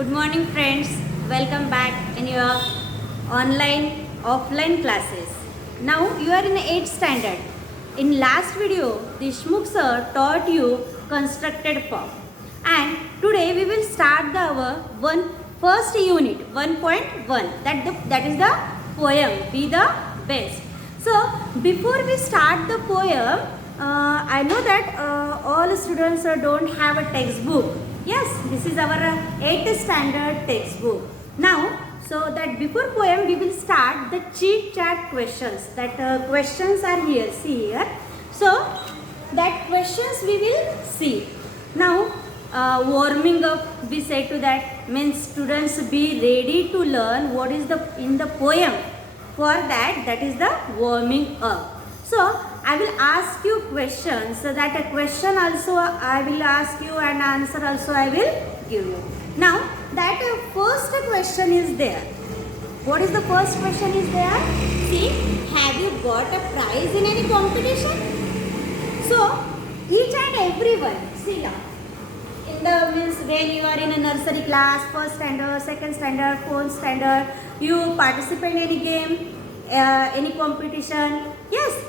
Good morning friends. Welcome back in your online offline classes. Now you are in 8th standard. In last video, Deshmukh sir taught you constructed form. And today we will start our first unit 1.1 that is the poem Be the Best. So before we start the poem, I know that all students don't have a textbook. Yes, this is our 8th standard textbook. Now, so that before poem we will start the chit chat questions. That questions are here. See here. So that questions we will see. Now warming up we say to that means students be ready to learn what is the in the poem. For that is the warming up. So I will ask you questions, so that a question also I will ask you and answer also I will give you. Now that first question is there. What is the first question is there? See, have you got a prize in any competition? So each and everyone, see now, in the means when you are in a nursery class, first standard, second standard, fourth standard, you participate in any game, any competition. Yes.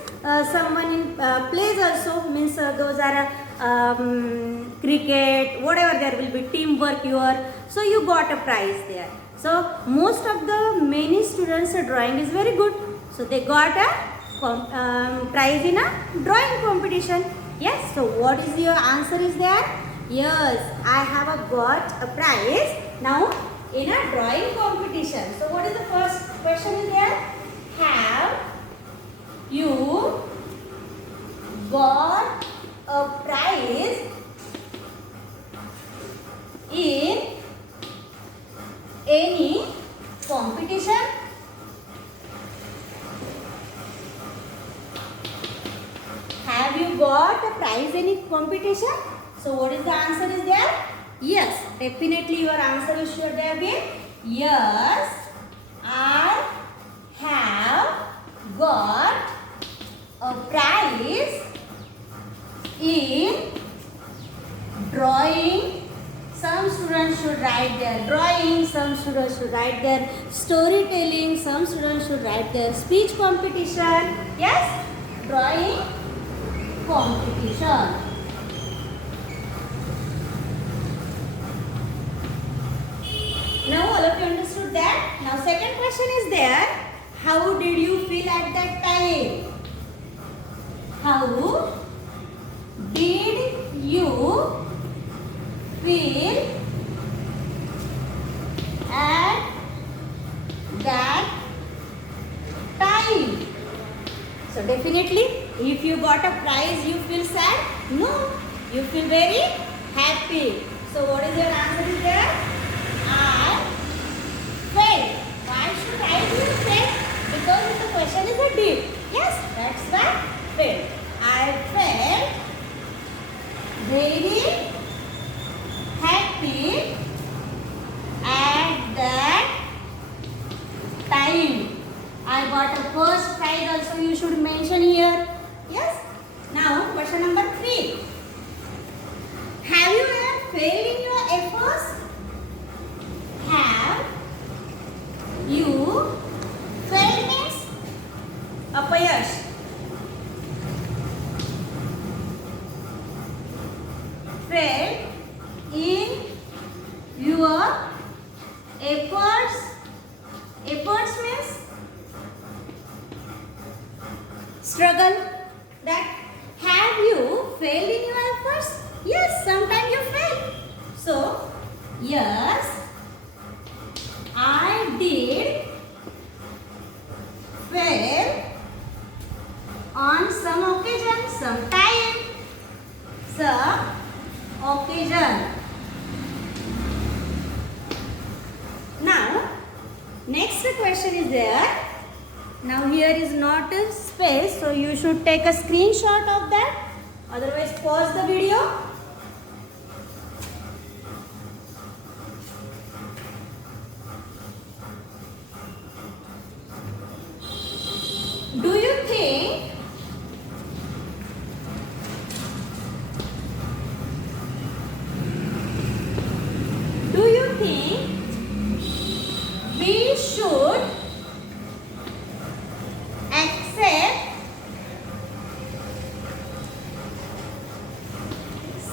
Someone in plays also means those are cricket, whatever there will be teamwork so you got a prize there. So most of the many students drawing is very good, so they got a prize in a drawing competition. Yes, so what is your answer is there? Yes, I have got a prize now in a drawing competition. So what is the first question is there? Have you got a prize in any competition? Have you got a prize in any competition? So what is the answer is there? Yes, definitely your answer is sure there be. Yes, I have got a prize in drawing. Some students should write their drawing, some students should write their storytelling, some students should write their speech competition. Yes, drawing competition. Now all of you understood that. Now second question is there. How did you feel at that time? How did you feel at that time? So definitely, if you got a prize, you feel sad? No, you feel very happy. So what is your answer is there? I felt. Why should I do felt? Because the question is a did. Yes, that's why felt. I felt very happy at that time. I got a first prize also you should mention here. Yes. Now question number 3. Have you ever failed in your efforts? Have you failed means अपयश. Failed in your efforts. Efforts means struggle. That have you failed in your efforts? Yes, sometimes you fail. So yes, I did fail on some occasion, sometime, some occasion. Now, next question is there. Now here is not a space, so you should take a screenshot of that. Otherwise, pause the video. Do you think think should accept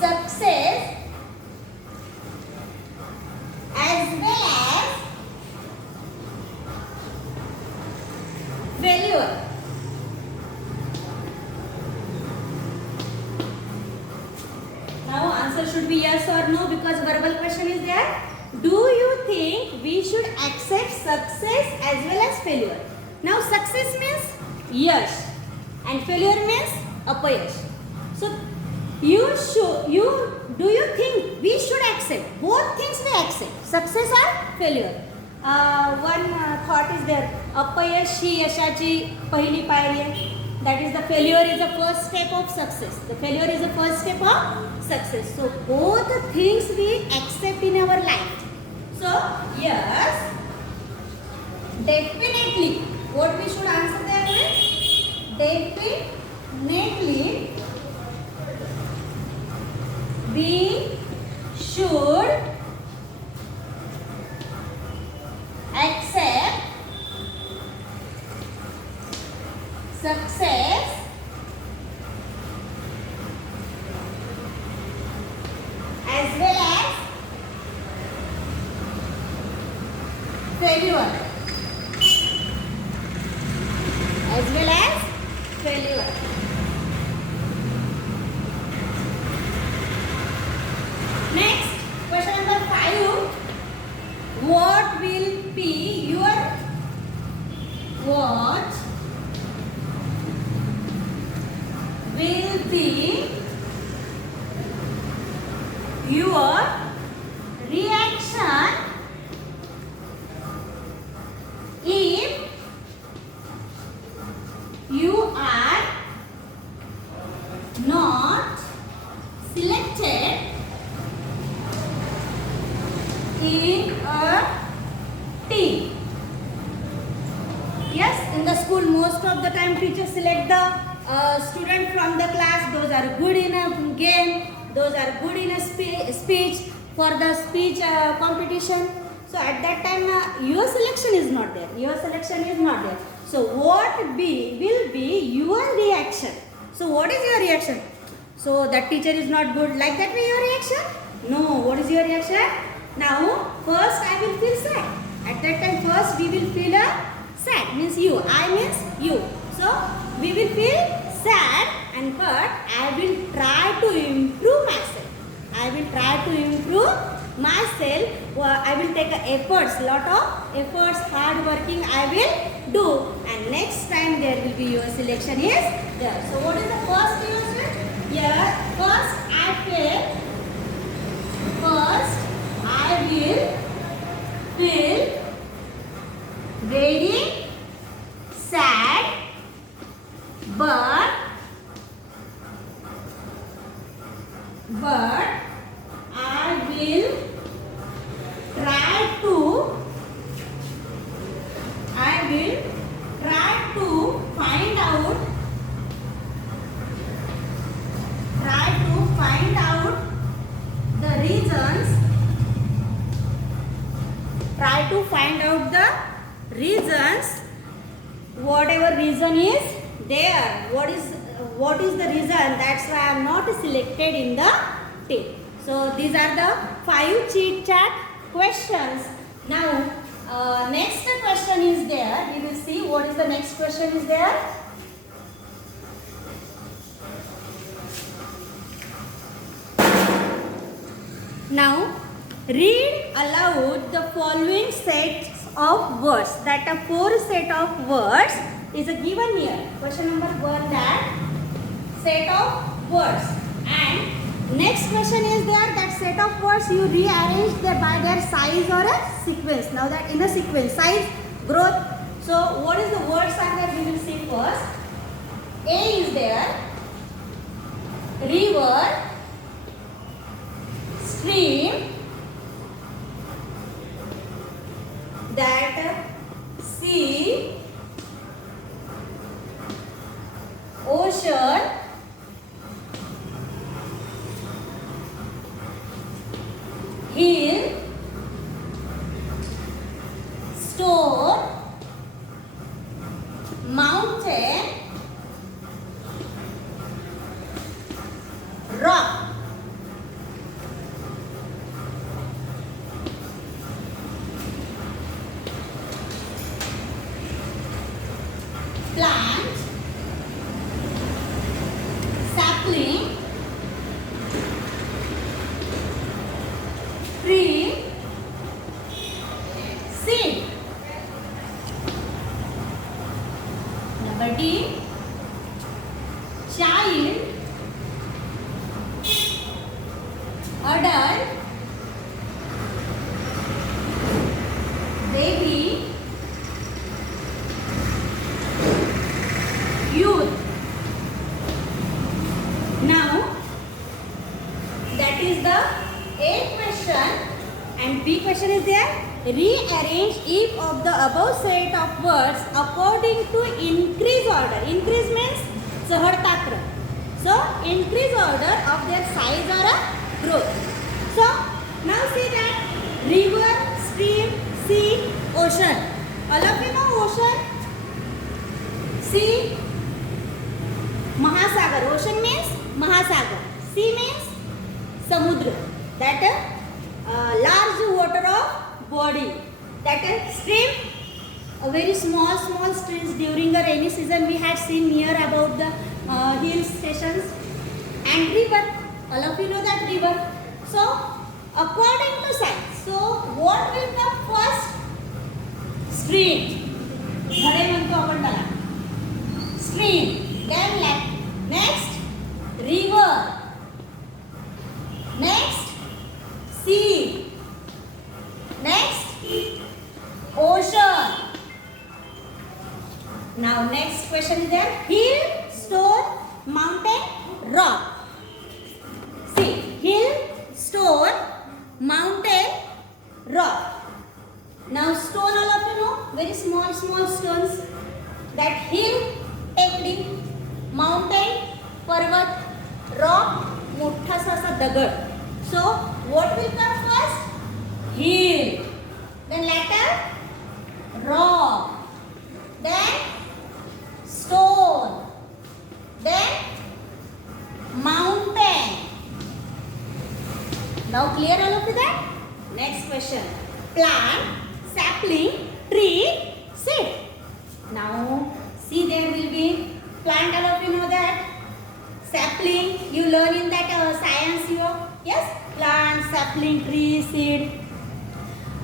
success as well as failure. Now answer should be yes or no, because verbal question is there. Do you think we should accept success as well as failure? Now success means yash and failure means apayash. So do you think we should accept? Both things we accept, success or failure. One thought is there. अपयश ही यशाची पहिली पायरी आहे. That is, the failure is the first step of success. The failure is the first step of success. So both things we accept in our life. So yes, definitely. What we should answer there is definitely we should accept success as well as failure. As well as failure. Next, question number 5. What will be your reaction if you are not selected in a team? Yes, in the school most of the time teachers select the student from the class. Those are good in a game, those are good in a speech, for the speech competition. So at that time your selection is not there. Your selection is not there. So what will be your reaction? So what is your reaction? So that teacher is not good. Like that way your reaction? No. What is your reaction? Now first I will feel sad. At that time first we will feel sad. Means you. I means you. So we will feel sad, and but I will try to improve myself. I will try to improve myself. I will take efforts, lot of efforts, hard working I will do, and next time there will be your selection is there. So what is the first usage? Here first I will feel very sad, but I will try to find out the reasons. Try to find out the reasons. Whatever reason is there, what is the reason? That's why I am not selected in the team. So these are the 5 chit chat questions. Now next question is there. We will see what is the next question is there. Now read aloud the following sets of words. That a 4 set of words is a given here. Question number 1, that set of words, and next question is there, that set of words you rearrange by their size or a sequence. Now that in a sequence, size, growth. So what is the words are there? We will see first. A is there, river, stream, that sea, ocean, hill, stone, plant, sapling, tree, seed. Number D, child, adult, baby, youth. Now that is the A question, and B question is there. Rearrange each of the above set of words according to increase order. Increase means चढता क्रम. So increase order of their size or growth. So now see that river, stream, sea, ocean. All of you know ocean. Sea, Mahasagar. Ocean means Mahasagar. Sea means Samudra. That large water of body. That stream, a very small streams during the rainy season we had seen near about the hill stations. And river, all of you know that river. So according to size, so what will come first? Stream. झरे म्हणतो आपण त्याला. Stream. Then next river. Next sea. Next ocean. Now next question is there. Hill, stone, mountain, rock. See, hill, stone, mountain, rock. Now stone, all of you know, very small stones. That hill, टेकडी, mountain, पर्वत, rock, मोठासा असा दगड. So what will come first? Hill. Then later rock. Then stone. Then mountain. Now clear all of that? Next question. Plant, sapling, tree, seed. Now see, there will be plant, all of you know that. Sapling, you learn in that science year. Yes, plant, sapling, tree, seed.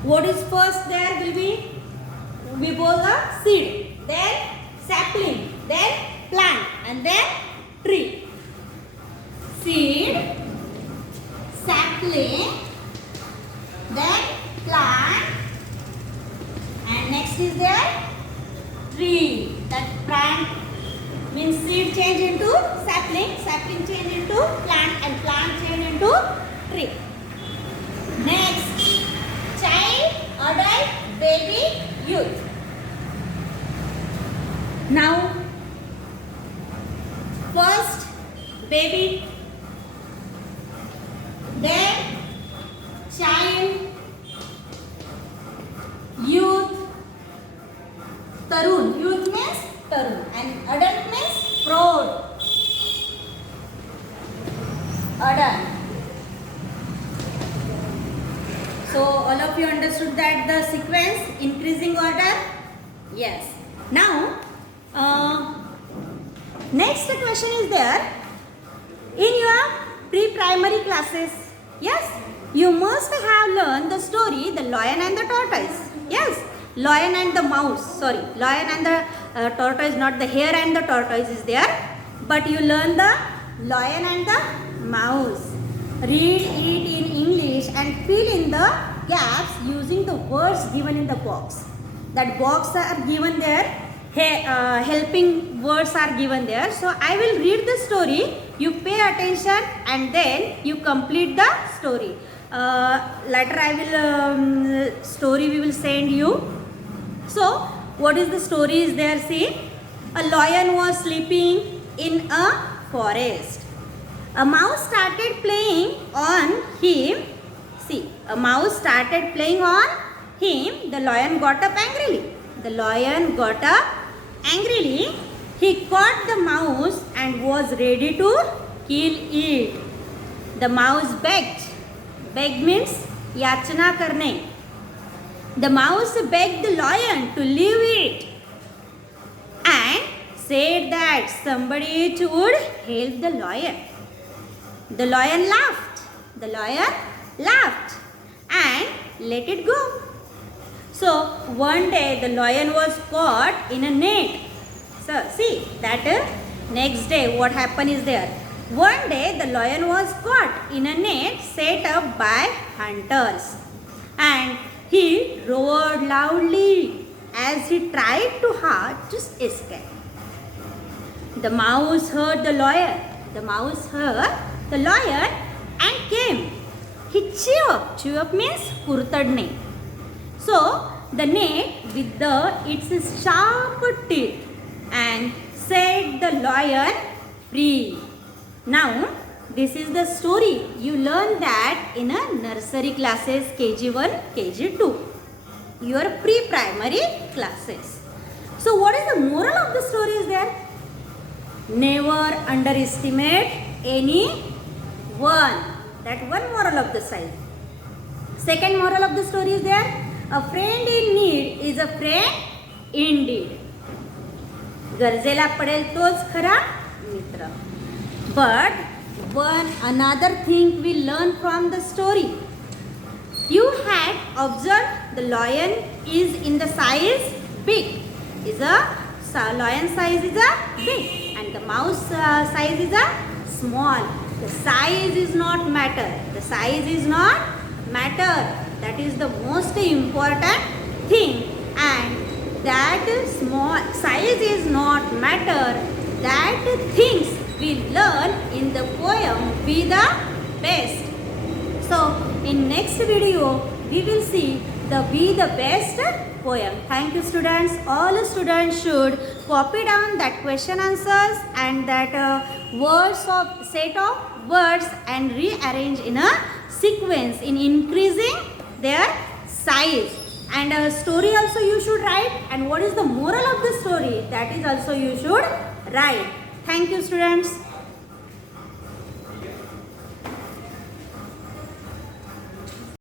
What is first there will be, we both the seed, then sapling, then plant, and then tree. Seed, sapling, then plant, and next is there tree. That plant means seed change into sapling, sapling change into plant, and plant change into tree. Next, child, adult, baby, youth. Now first baby, then child, youth, tarun. Youth means tarun, and adult means proud. Adult. So all of you understood that the sequence, increasing order? Yes. Now next question is there. In your pre-primary classes, yes, you must have learned the story The Lion and the Tortoise. Yes, lion and the mouse. Sorry, lion and the tortoise, not the hare and the tortoise is there. But you learn the lion and the mouse. Read it in English and fill in the gaps using the words given in the box. That box are given there. Helping words are given there. So I will read the story. You pay attention and then you complete the story. Later I will story we will send you. So what is the story is there? See, a lion was sleeping in a forest. A mouse started playing on him. See, a mouse started playing on him. The lion got up angrily. The lion got up angrily. He caught the mouse and was ready to kill it. The mouse begged. Beg means yachana karne. The mouse begged the lion to leave it and said that somebody would help the lion. The lion laughed. The lion laughed and let it go. So one day the lion was caught in a net. So see that next day what happened is there. One day the lion was caught in a net set up by hunters, and he roared loudly as he tried too hard to escape. The mouse heard the lion. The mouse heard the lion and came. He chewed. Chew up means kurtadne. So the net with its sharp teeth and set the lion free. Now this is the story. You learn that in a nursery classes KG1, KG2. Your pre-primary classes. So what is the moral of the story is there? Never underestimate anyone. That one moral of the story. Second moral of the story is there. A friend in need is a friend indeed. गरजेला पडेल तोच खरा मित्र. But one another thing we learn from the story. You had observed the lion is in the size big. Is a lion size is a big and the mouse size is a small. The size is not matter. The size is not matter. That is the most important thing, and that small size is not matter. That things we learn in the poem be the best. So in next video we will see the be the best poem. Thank you students. All students should copy down that question answers and that words of set of words and rearrange in a sequence in increasing their size. And a story also you should write, and what is the moral of the story, that is also you should write. Thank you students.